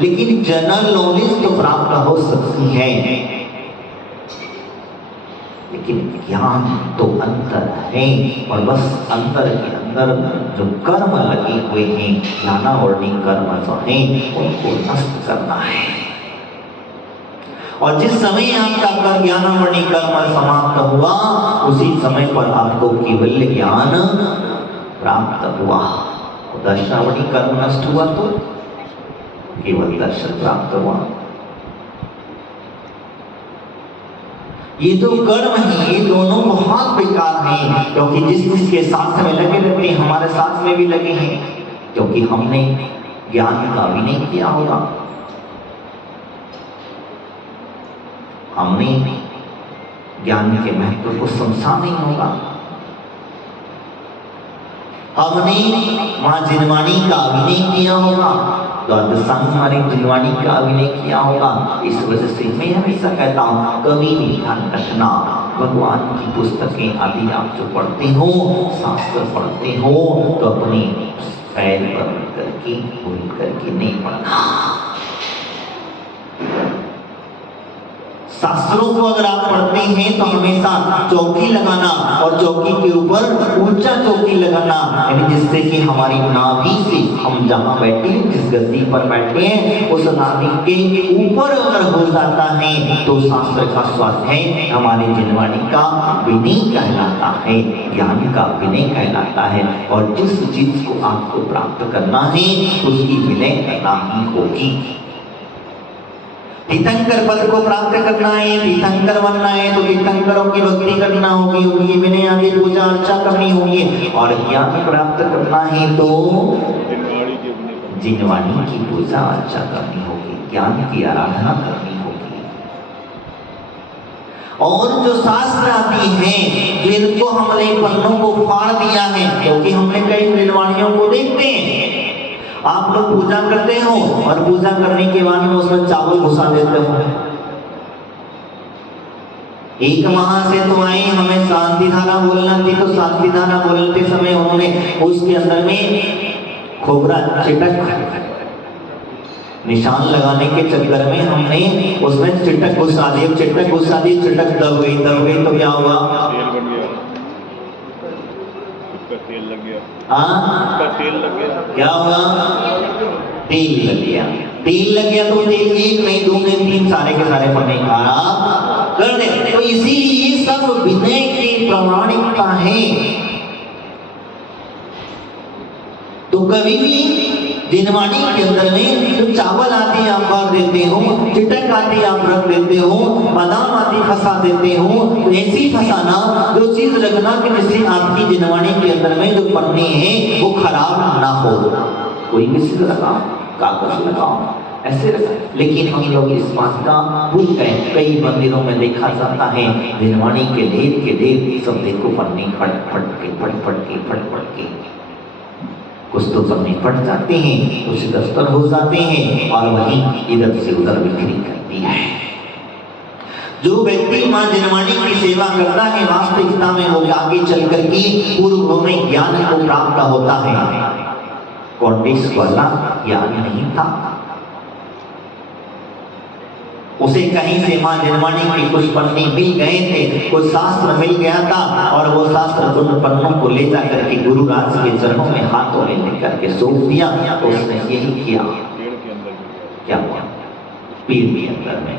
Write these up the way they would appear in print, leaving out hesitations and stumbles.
लेकिन general knowledge तो प्राप्त हो सकती है, लेकिन ज्ञान तो अंतर है। और बस अंतर के अंदर जो कर्म लगे हुए हैं, नानावर्णी कर्म जो हैं, उनको नष्ट करना है। और जिस समय आपका ज्ञानावर्णी कर्म समाप्त हुआ, उसी समय पर आपको केवल ज्ञान प्राप्त हुआ। दर्शनावर्णी कर्म नष्ट हुआ तो केवल दर्शन प्राप्त हुआ। ये जो कर्म है, ये दोनों बहुत बेकार हैं, क्योंकि जिसके साथ में लगे रहते हैं, हमारे साथ में भी लगे हैं, क्योंकि हमने ज्ञान का भी नहीं किया होगा, हमने ज्ञान के महत्व को समझा नहीं होगा, हमने मां जिनवाणी का अभिनय किया होगा, द्वादशांग हमारे जिनवाणी का अभिनय किया होगा। इस वजह से मैं हमेशा कहता हूँ, कभी भी ध्यान रखना, भगवान की पुस्तकें आदि आप जो पढ़ते हो, शास्त्र पढ़ते हो, तो अपने पैर पर करके भूल करके नहीं पढ़ना। शास्त्रों को अगर आप पढ़ते हैं तो हमेशा चौकी लगाना, और चौकी के ऊपर ऊंचा चौकी लगाना, यानी जिससे कि हमारी नाभि से हम जहां बैठे, जिस गद्दी पर बैठे हैं, उस नाभि के ऊपर अगर हो जाता है तो शास्त्र का स्वाध्याय हमारे जिनवाणी का विनय कहलाता है, ज्ञान का विनय कहलाता है। और जिस चीज को आपको प्राप्त करना है उसकी विनय करना ही होगी। तीर्थंकर पद को प्राप्त करना है, तीर्थंकर बनना है, तो तीर्थंकरों की भक्ति करना होगी, उनकी विनय आदि पूजा अर्चा करनी होगी। और ज्ञान प्राप्त करना है तो जिनवाणी की पूजा अर्चा करनी होगी, ज्ञान की आराधना करनी होगी। और जो शास्त्र आदि हैं, जिनको हमने पन्नों को फाड़ दिया है, क्योंकि हमने कई जिनवाणियों को देखते हैं, आप लोग पूजा करते हो और पूजा करने के बाद में उसमें चावल घुसा देते हो। एक वहां से तो आए, हमें शांति धारा बोलना थी, तो शांति धारा बोलते समय उन्होंने उसके अंदर में खोबरा चिटक निशान लगाने के चक्कर में हमने उसमें चिटक घुसा दी, चिटक घुसा दी, चिटक दब गई तो क्या हुआ? तेल लग गया। तेल लग गया। क्या हुआ? तेल लग गया। तेल लग गया तो तेल एक नहीं, दो नहीं, तीन, सारे के सारे पन्ने खराब कर दे। तो इसीलिए सब विनय की प्रामाणिकता है। तो कभी भी जिनवाणी के अंदर में जो चावल आदि आप भर देते हो, चिटक आदि आप रख देते हो, बादाम आदि फंसा देते हो, तो ऐसी फंसाना, जो चीज लगना कि जिससे आपकी जिनवाणी के अंदर में जो पन्ने हैं वो खराब ना हो। कोई मिश्र लगाओ, कागज लगाओ, ऐसे रखा। लेकिन हम लोग इस बात का भूल गए। कई मंदिरों में देखा जाता है, जिनवाणी के ढेर सब देखो पन्ने फट के कुछ तो पन्ने फट जाते हैं, कुछ दस्तर हो जाते हैं, और वहीं इधर से उधर बिक्री करती है। जो व्यक्ति मां जिनवाणी की सेवा करता है, वास्तविकता में वो आगे चल करके पूर्व में ज्ञान को प्राप्त होता है। कौंडिस वाला ज्ञान नहीं था, उसे कहीं से मां जिनवाणी के कुछ पन्ने मिल गए थे, कुछ शास्त्र मिल गया था, और वो शास्त्र उन पन्नों को ले जाकर के गुरुराज के चरणों में हाथों में लेकर के सौंप दिया। तो उसने यही किया। क्या हुआ? पेड़ के अंदर में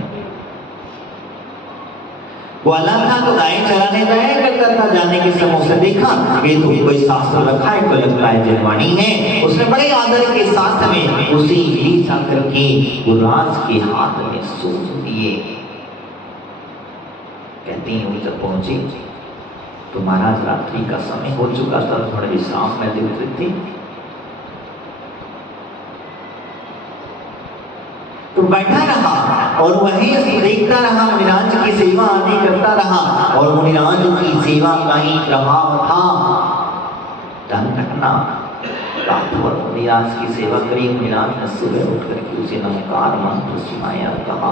वाला था, तो गाय चराने जाया करता था, जाने के समय उसे देखा ये तो कोई शास्त्र रखा है, कोई लगता है जिनवाणी है। उसने बड़े आदर के साथ में उसे ले जाकर के गुरुराज के हाथ में सौंप दिए। कहते हैं जब पहुंचे तो महाराज रात्रि का समय हो चुका था, थोड़े विश्राम में देते थे। तो बैठा रहा और वहीं देखता रहा, मुनिराज की सेवा आदि करता रहा, और मुनिराज की सेवा का ही प्रभाव था। ध्यान रखना, रात भर मुनिराज की सेवा करी। मुनिराज ने सुबह उठ करके उसे नमस्कार मंत्र सुनाया, कहा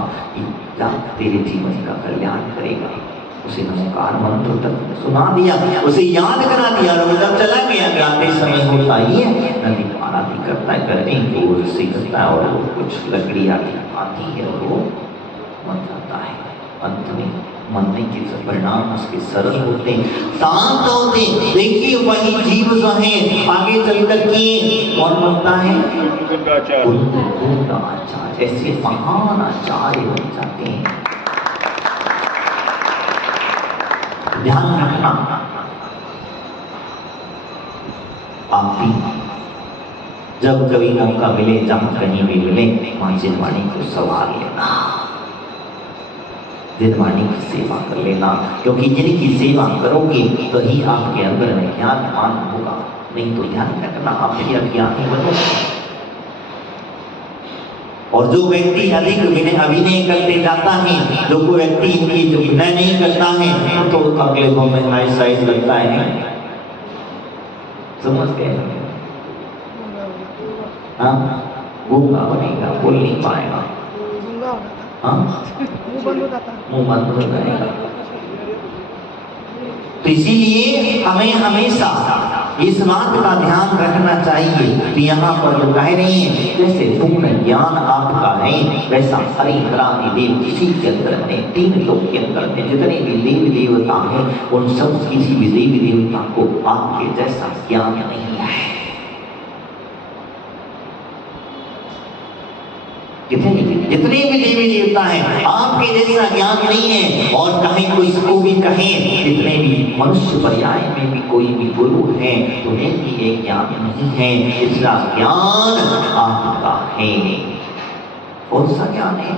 जा तेरे जीवन का कल्याण करेगा। उसे नमस्कार मंत्र तक सुना दिया, उसे याद करा दिया। और जब चला गया, जाते समय होता ही है नदी पार आदि करता है, करने की ओर से करता है और वो कुछ लकड़ी आती है और वो मर जाता है। अंत में मरने के परिणाम उसके सरल होते हैं, शांत होते हैं। देखिए वही जीव जो है आगे चल करके कौन बनता है? बुद्ध का आचार्य, ऐसे महान आचार्य बन जाते हैं। ध्यान रखना, आप भी जब कभी मौका मिले, जहां कहीं भी मिले, मां जिनवाणी को सवार लेना, जिनवाणी की सेवा कर लेना, क्योंकि जिनकी सेवा करोगे तो ही आपके अंदर में ज्ञानवान होगा। नहीं तो ध्यान रखना, आप भी अज्ञानी बनोगे। और जो व्यक्ति अधिक अभिनय करते जाता है, जो कोई व्यक्ति इनकी जो विनय नहीं करता है, तो अगले भाव में नाइस लगता है। समझ गए? हाँ, गूंगा बनेगा, बोल नहीं पाएगा, हाँ, मुंह बंद हो जाएगा। तो इसीलिए हमें हमेशा इस बात का ध्यान रखना चाहिए कि यहाँ पर जो कह रही है, जैसे पूर्ण ज्ञान आपका है, वैसा हरि हरादि देव किसी के अंदर में, 3 लोक के अंदर में जितने भी देवी देवता हैं, उन सब किसी भी देवी देवता को आपके जैसा ज्ञान नहीं है। जितने भी देवी देवता हैं, आपके जैसा ज्ञान नहीं है। और कहीं कोई इसको भी कहें, जितने भी मनुष्य पर्याय में भी कोई भी गुरु है, उन्हें भी ये ज्ञान नहीं है। इसका ज्ञान आपका है। कौन सा ज्ञान है?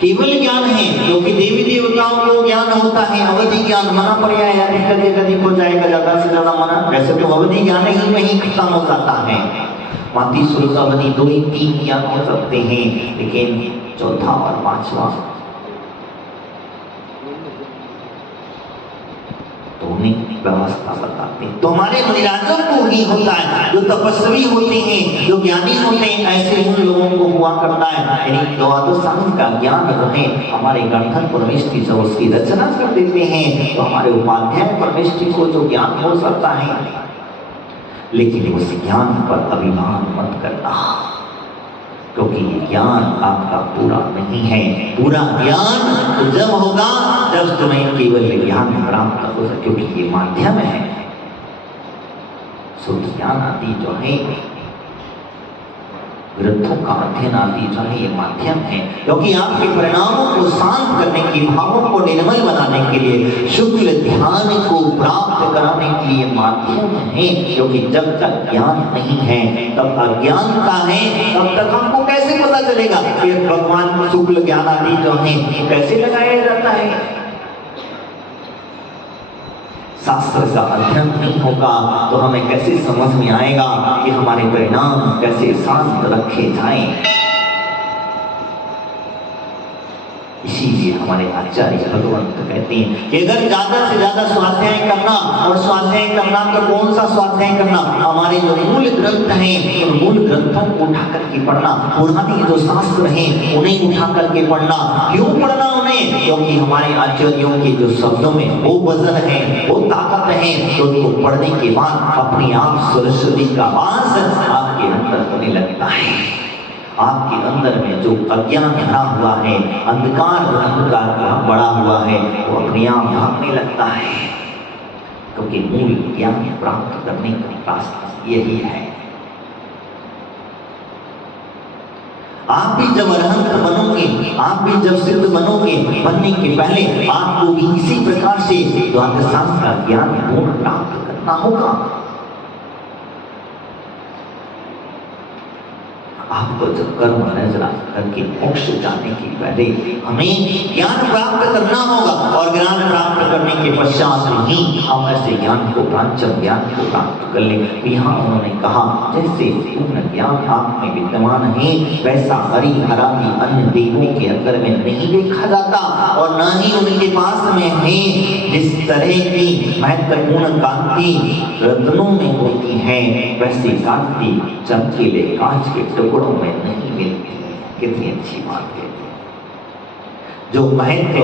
केवल ज्ञान है, क्योंकि देवी देवताओं को ज्ञान होता है अवधि ज्ञान, मना पर्याय कभी हो जाएगा, ज्यादा से ज्यादा मना। वैसे तो अवधि ज्ञान ही नहीं खत्म हो जाता है। माती सुरसावधि 2 ही 3 ज्ञान हो सकते हैं, लेकिन चौथा और 5वां तो उन्हें व्यवस्था बताते हैं। तो हमारे मुनिराजों को ही होता है, जो तपस्वी होते हैं, जो ज्ञानी होते हैं, ऐसे उन लोगों को हुआ करता है। यानी द्वादशांग का ज्ञान रहे। हमारे गणधर परमेष्टि जब उसकी रचना कर देते हैं, तो हमारे उपाध्याय परमेष्टि को जो ज्ञान हो सकता है, लेकिन उस ज्ञान पर अभिमान मत करना, क्योंकि ज्ञान आपका पूरा नहीं है। पूरा ज्ञान तो जब होगा जब तुम्हें केवल ज्ञान प्राप्त हो सके, क्योंकि ये माध्यम है। शुद्ध ज्ञान आदि जो है, ग्रंथों का अध्ययन आदि जो है, ये माध्यम है। क्योंकि आपके परिणामों को शांत करने के, भावों को निर्मल बनाने के लिए, शुक्ल ध्यान को प्राप्त कराने के लिए माध्यम है। क्योंकि जब तक ज्ञान नहीं है, तब अज्ञानता है, तब तक हमको कैसे पता चलेगा कि भगवान शुक्ल ज्ञान आदि जो है कैसे लगाया जाता है? शास्त्र का अध्ययन नहीं होगा तो हमें कैसे समझ में आएगा कि हमारे परिणाम कैसे शांत रखे जाएं। इसीलिए हमारे आचार्य भगवंत कहते हैं कि अगर ज्यादा से ज्यादा स्वाध्याय करना, और स्वाध्याय करना तो कौन सा स्वाध्याय करना? हमारे जो मूल ग्रंथ हैं, उन मूल ग्रंथों को उठा करके पढ़ना, पुराने जो शास्त्र हैं उन्हें उठा करके पढ़ना। क्यों पढ़ना उन्हें? क्योंकि हमारे आचार्यों के जो शब्दों में वो वजन है, वो ताकत है, तो उनको पढ़ने के बाद अपने आप सरस्वती का वास आपके अंदर होने लगता है। आपके अंदर में जो अज्ञान भरा हुआ है, अंधकार बड़ा हुआ है, वो अपने आप भागने लगता है। क्योंकि मूल ज्ञान प्राप्त करने का रास्ता यही है। आप भी जब अरहंत बनोगे, आप भी जब सिद्ध बनोगे, बनने के पहले आपको भी इसी प्रकार से द्वादशांग का ज्ञान पूर्ण प्राप्त करना होगा। आपको जब कर्म नजर करके मोक्ष जाने के पहले हमें ज्ञान प्राप्त करना होगा, और ज्ञान प्राप्त करने के पश्चात ही हम ऐसे ज्ञान को, प्रांचल ज्ञान को प्राप्त कर लें। यहाँ उन्होंने कहा जैसे पूर्ण ज्ञान आप में विद्यमान है, वैसा हरि हरादि अन्य देवों के अंदर में नहीं देखा जाता, और न ही उनके पास में है। जिस तरह की महत्वपूर्ण कांति रत्नों में होती है, वैसी कांति चमकीले कांच के टुकड़ों में नहीं मिलती। कितनी अच्छी बात है। जो महत्व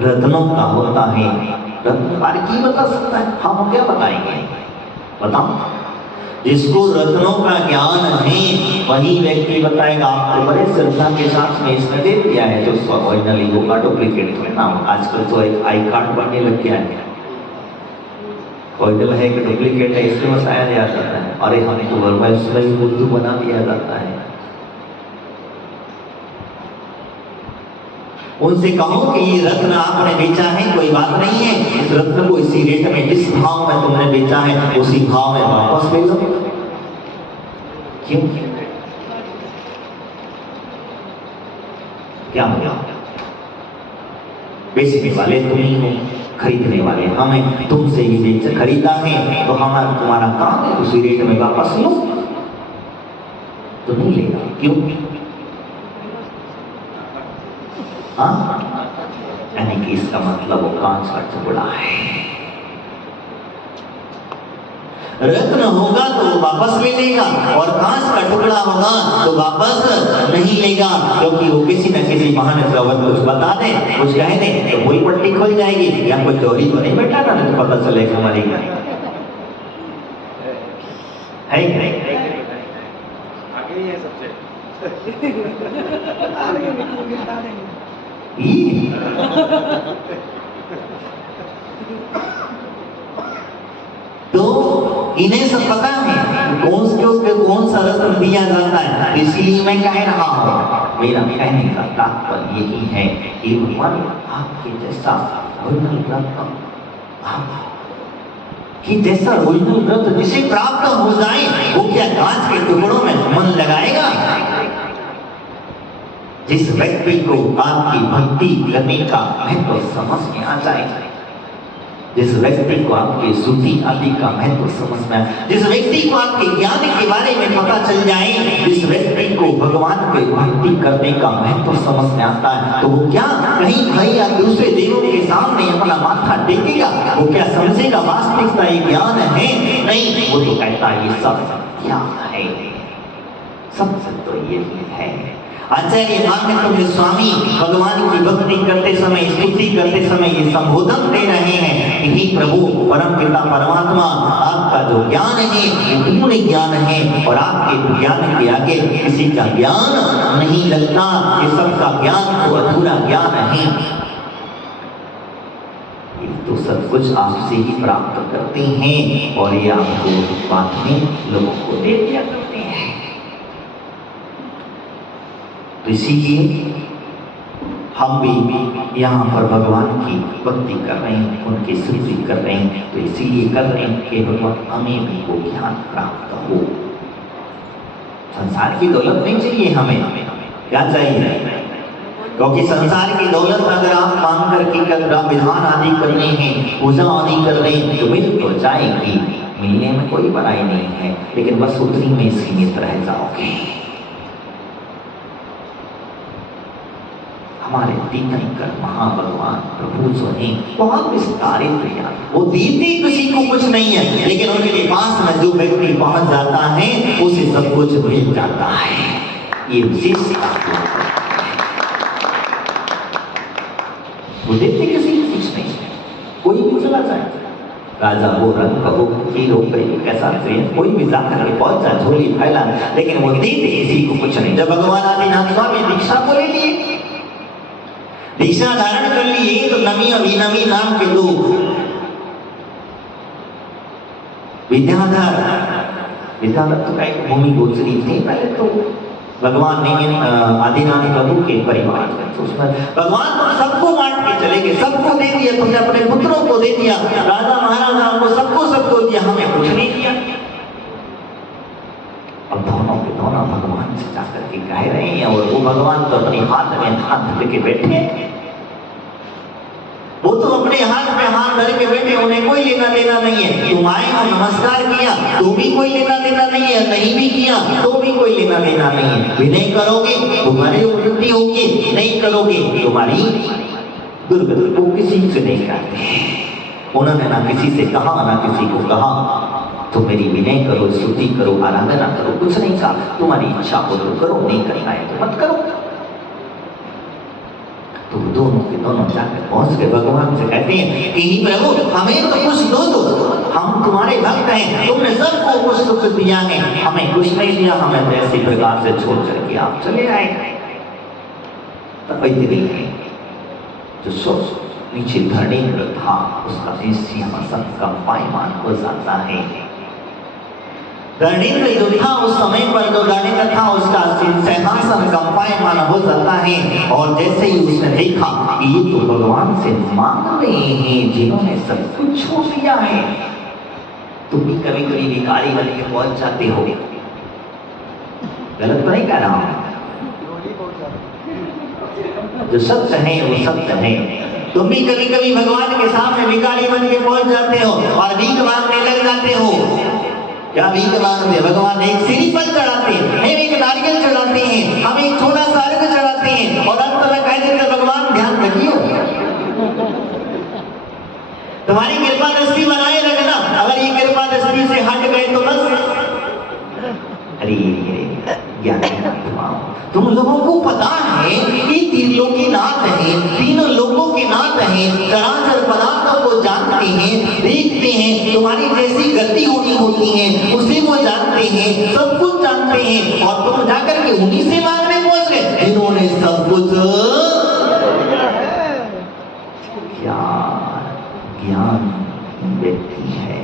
रत्नों का होता है, रत्नकार की बता सकता है, हम क्या बताएंगे? बताओ। जिसको रत्नों का ज्ञान है वही व्यक्ति बताएगा। आपको बड़े श्रद्धा के साथ में इसने दे दिया है, तो ओरिजिनल ईगो का डुप्लीकेट है ना। आजकल तो एक आई कार्ड बनने लग गया है, ओरिजिनल है कि डुप्लीकेट है इससे बताया जाता है। अरे हमें तो वर्बल बुद्धू बना दिया जाता है। उनसे कहो कि ये रत्न आपने बेचा है, कोई बात नहीं है, इस रत्न को इसी रेट में, जिस भाव में तुमने बेचा है उसी भाव में वापस ले लो। क्यों? क्या हो गया? बेचने वाले तुम ही हो, खरीदने वाले हमें। तुमसे ही बेच खरीदा है तो हमारा तुम्हारा काम है उसी रेट में वापस लो। तो नहीं लेगा, क्यों? यानी कि इसका मतलब वो कांच का टुकड़ा है। रत्न होगा तो वो वापस ले लेगा, और कांच का टुकड़ा होगा तो वापस नहीं लेगा, क्योंकि वो किसी न किसी बहाने से अगर कुछ बता दे, कुछ कह दे तो वही पट्टी खुल जाएगी। या कोई चोरी तो नहीं बैठा ना, तो पता चलेगा हमारी का है। आगे ही है सबसे तो इन्हें सब पता है कौन सा रत्न दिया जाता है। इसलिए मैं कह रहा हूँ, मेरा कहने का तात्पर्य यही है कि भगवान आपके जैसा ओरिजिनल रत्न, कि जैसा ओरिजिनल रत्न जिसे प्राप्त हो जाए वो क्या कांच के टुकड़ों में मन लगाएगा? जिस व्यक्ति को आपकी भक्ति करने का महत्व समझ में आ जाए, जिस व्यक्ति को आपके स्तुति आदि का महत्व समझ में आए, जिस व्यक्ति को आपके ज्ञान के बारे में पता चल जाए, जिस व्यक्ति को भगवान के भक्ति करने का महत्व समझ में आता है, तो वो क्या कहीं भाई या दूसरे देवों के सामने अपना माथा टेकेगा? वो क्या समझेगा वास्तविकता ये ज्ञान है? नहीं, वो तो कहता है ये सब ज्ञान है, सब तो यही है। आचार्य मार्कंडेय स्वामी भगवान की भक्ति करते समय, स्तुति करते समय ये संबोधन दे रहे हैं, हे प्रभु परम पिता परमात्मा, आपका जो ज्ञान है वो पूर्ण ज्ञान है, और आपके ज्ञान के आगे किसी का ज्ञान नहीं लगता। ये सबका ज्ञान तो अधूरा ज्ञान है। ये तो सब कुछ आपसे ही प्राप्त करते हैं, और ये आपको बाद में लोगों को दे दिया करते हैं। तो इसीलिए हम भी यहाँ पर भगवान की भक्ति कर रहे हैं, उनकी स्तुति कर रहे हैं, तो इसीलिए कर रहे हैं कि भगवान हमें भी वो ज्ञान प्राप्त हो। संसार की दौलत नहीं चाहिए हमें, क्या चाहिए? क्योंकि संसार की दौलत अगर आप मांग करके विधान आदि कर रहे हैं, पूजा आदि कर रहे हैं, तो मिल तो जाएगी, मिलने में कोई बुराई नहीं है, लेकिन बस उतनी में सीमित रह जाओगे। हमारे तीर्थंकर महाभगवान प्रभु जो है बहुत विस्तारित ज्ञान, वो देते किसी को कुछ नहीं है, लेकिन उनके पास में जो व्यक्ति पहुंच जाता है उसे सब कुछ मिल जाता है। ये विशेष वो देते किसी को कुछ नहीं है, कोई भी चला जाए, राजा हो, रंग हो, हीर हो, कैसा कोई भी जाकर के पहुंच जाए, झोली फैला, लेकिन वो देते किसी को कुछ नहीं। जब भगवान आदिनाथ स्वामी दीक्षा को ले लिए, दीक्षा धारण कर लिए, तो नमी और विनमी नाम के दो विद्याधर तो कई भूमि गोचरी थे पहले तो भगवान ने आदिनाथ प्रभु के परिवार में, तो उसमें भगवान तो सबको बांट के चले गए, सबको दे दिया, तुमने अपने पुत्रों को दे दिया, राजा महाराजा को सबको दिया, हमें कुछ नहीं दिया। अब दोनों के दोनों भगवान से जाकर के कह रहे हैं, और वो भगवान तो अपने हाथ में हाथ लेके बैठे, वो तो अपने हाथ में हाथ धर के बैठे, उन्हें कोई लेना देना नहीं है। तुम आए और नमस्कार किया तो भी कोई लेना देना नहीं है, नहीं भी किया तो भी कोई लेना देना नहीं है। विनय करोगे तुम्हारी उन्नति होगी, नहीं करोगे तुम्हारी दुर्गति। वो किसी से नहीं कहते, उन्होंने ना किसी से कहा ना किसी को कहा, तो मेरी विनय करो, स्तुति करो, आराधना करो, कुछ नहीं कहा। तुम्हारी इच्छा हो तो करो, नहीं करना है तो मत करो। तो दोनों के दोनों जाकर पहुंच के भगवान से कहते हैं कि हे प्रभु, हमें तो कुछ दो, हम तुम्हारे भक्त हैं, तुमने सबको कुछ सुख दिया है, हमें कुछ नहीं दिया, हमें वैसे प्रकार से छोड़ करके आप चले आए। तब जो सोच नीचे धरणेन्द्र था उसका सिंहासन का पायमान हो जाता है। धरणेन्द्र जो था उस समय पर जो धरणेन्द्र था उसका सिंहासन का पायमान हो जाता है। और जैसे ही उसने देखा कि ये तो भगवान से मांग रहे हैं जिन्होंने सब कुछ छोड़ दिया है। तुम भी कभी कभी भिखारी बन के पहुंच जाते हो, गलत तो नहीं कह रहा हूं, जो सत्य है वो सत्य है। तुम भी कभी कभी भगवान के सामने भिखारी बन के पहुंच जाते हो और भीख मांगने लग जाते हो। क्या भीख मांगते? भगवान एक सीढ़ी पर चढ़ाते हैं, हम एक नारियल चढ़ाते हैं, हम एक छोटा सा अर्घ चढ़ाते हैं और अंत में कह देते भगवान ध्यान रखियो, तुम्हारी कृपा दृष्टि बनाए रखना, अगर ये कृपा दृष्टि से हट गए तो बस। अरे ज्ञान तुम लोगों को पता है कि तीन लोग के नाथ हैं, तीनों लोगों के नाथ हैं, चराचर पदार्थों को जानते हैं, देखते हैं, तुम्हारी जैसी गति होती है उसे वो जानते हैं, सब कुछ जानते हैं। और तुम जाकर के उन्हीं से मांगने पहुंच गए जिन्होंने सब कुछ ज्ञान व्यक्ति है,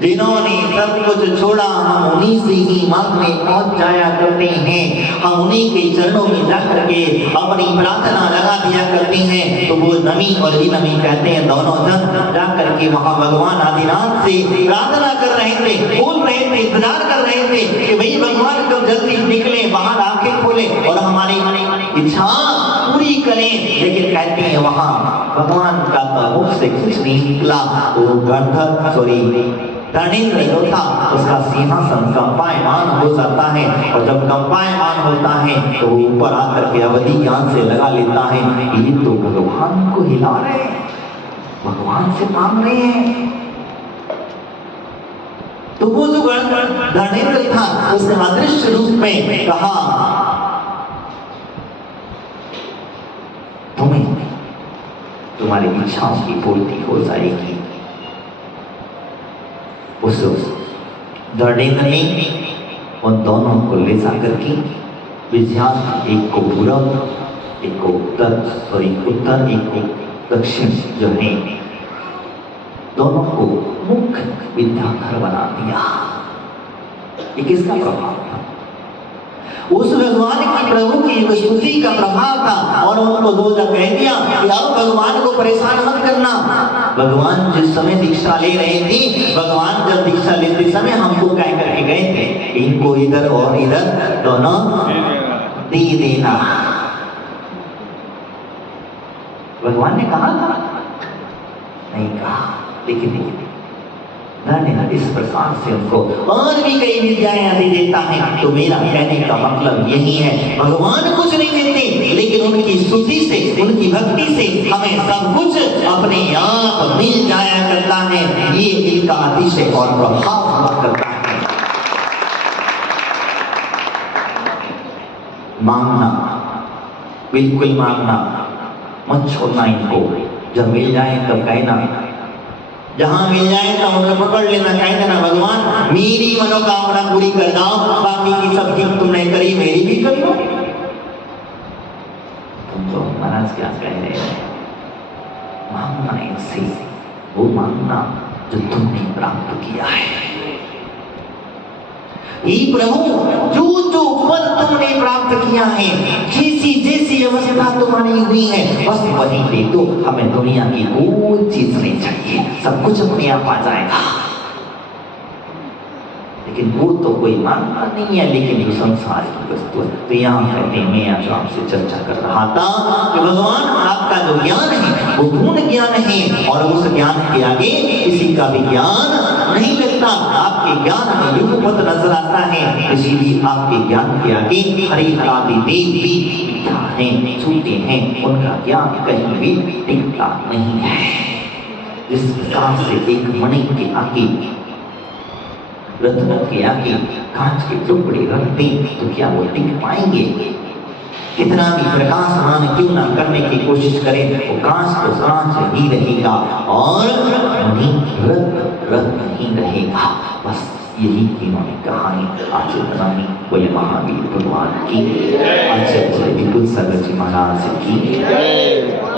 जिन्होंने सब कुछ छोड़ा, हम उन्हीं से ही मांगने पहुंच जाया करते हैं। हम उन्हीं के चरणों में जाकर के अपनी प्रार्थना लगा दिया करते हैं। तो वो नमी और विनमी कहते हैं, दोनों जन जाकर के वहां भगवान आदिनाथ से प्रार्थना कर रहे थे, बोल रहे थे, इंतजार कर रहे थे कि भाई भगवान कब जल्दी निकले, बाहर आंखें खोले और हमारी इच्छा पूरी करें। लेकिन कहते हैं वहां भगवान का मुख से कुछ नहीं निकला। तो धरणेन्द्र जो था उसका सिंहासन कंपायमान हो जाता है और जब कंपायमान होता है तो वो ऊपर आकर के अवधि ज्ञान से लगा लेता है, ये तो भगवान को हिला रहे हैं, भगवान से मांग रहे हैं। तो वो जो धरणेन्द्र था उसने अदृश्य रूप में कहा, तुम्हें तुम्हारी इच्छाओं की पूर्ति हो जाएगी। उस धरणेन्द्र ने उन दोनों को ले जाकर के विद्यार्थ, एक को पूरब, एक को उत्तर, एक को दक्षिण जो है, दोनों को मुख्य विद्याधर बना दिया। ये किसका प्रभाव था? उस भगवान की प्रभु की स्तुति का प्रभाव था। और उनको दो जगह कह दिया कि अब भगवान को परेशान मत करना। भगवान जिस समय दीक्षा ले रहे थे, भगवान जब दीक्षा लेते समय हमको कह करके गए थे, इनको इधर और इधर दोनों दे देना। भगवान ने कहा था? नहीं कहा, लेकिन इस प्रकार से उनको और भी कई विद्याएं दे देता है। तो मेरा कहने का मतलब यही है, भगवान कुछ नहीं देते, लेकिन उनकी स्तुति से, उनकी भक्ति से हमें सब कुछ अपने आप मिल जाया करता है। ये इनका अतिशय और प्रभाव हुआ करता है। मांगना, बिल्कुल मांगना मत छोड़ना इनको। जब मिल जाए तब कहना, जहां मिल जाए तो उन्हें पकड़ लेना, कह देना भगवान मेरी मनोकामना पूरी कर दो, बाकी की सब चीज तुमने करी, मेरी भी कर दो। तुम तो महाराज क्या कह रहे हैं? मांगना इनसे वो मांगना जो तुमने प्राप्त किया है। हे प्रभु, जो जो पद तुमने प्राप्त किया है, जैसी जैसी अवस्था तुम्हारी हुई है, बस वही दे दो। हमें दुनिया की कोई चीज नहीं चाहिए, सब कुछ अपने आप आ जाएगा। लेकिन वो तो कोई मानता नहीं है, लेकिन जो संसार की वस्तु है। तो यहाँ कहते हैं, मैं आज आपसे चर्चा कर रहा था कि भगवान आपका जो ज्ञान है वो पूर्ण ज्ञान है, और उस ज्ञान के आगे किसी का भी ज्ञान नहीं लगता। आपके ज्ञान में युगपत नजर आता है, इसीलिए आपके ज्ञान के आगे हरि आदि देव भी हैं, छूटे हैं, उनका ज्ञान कहीं भी टिकता नहीं है। जिस प्रकार से एक मणि के आगे, रत्न के आगे कांच के टुकड़े रख दें तो क्या वो टिक पाएंगे? कितना भी प्रकाशमान क्यों ना करने की कोशिश करें, वो कांच तो कांच ही रहेगा और मणि रत्न ही रहेगा। बस यही इन्होंने कहानी आज बनाई। बोले महावीर भगवान की, आचार्य विपुल सरस्वती महाराज की।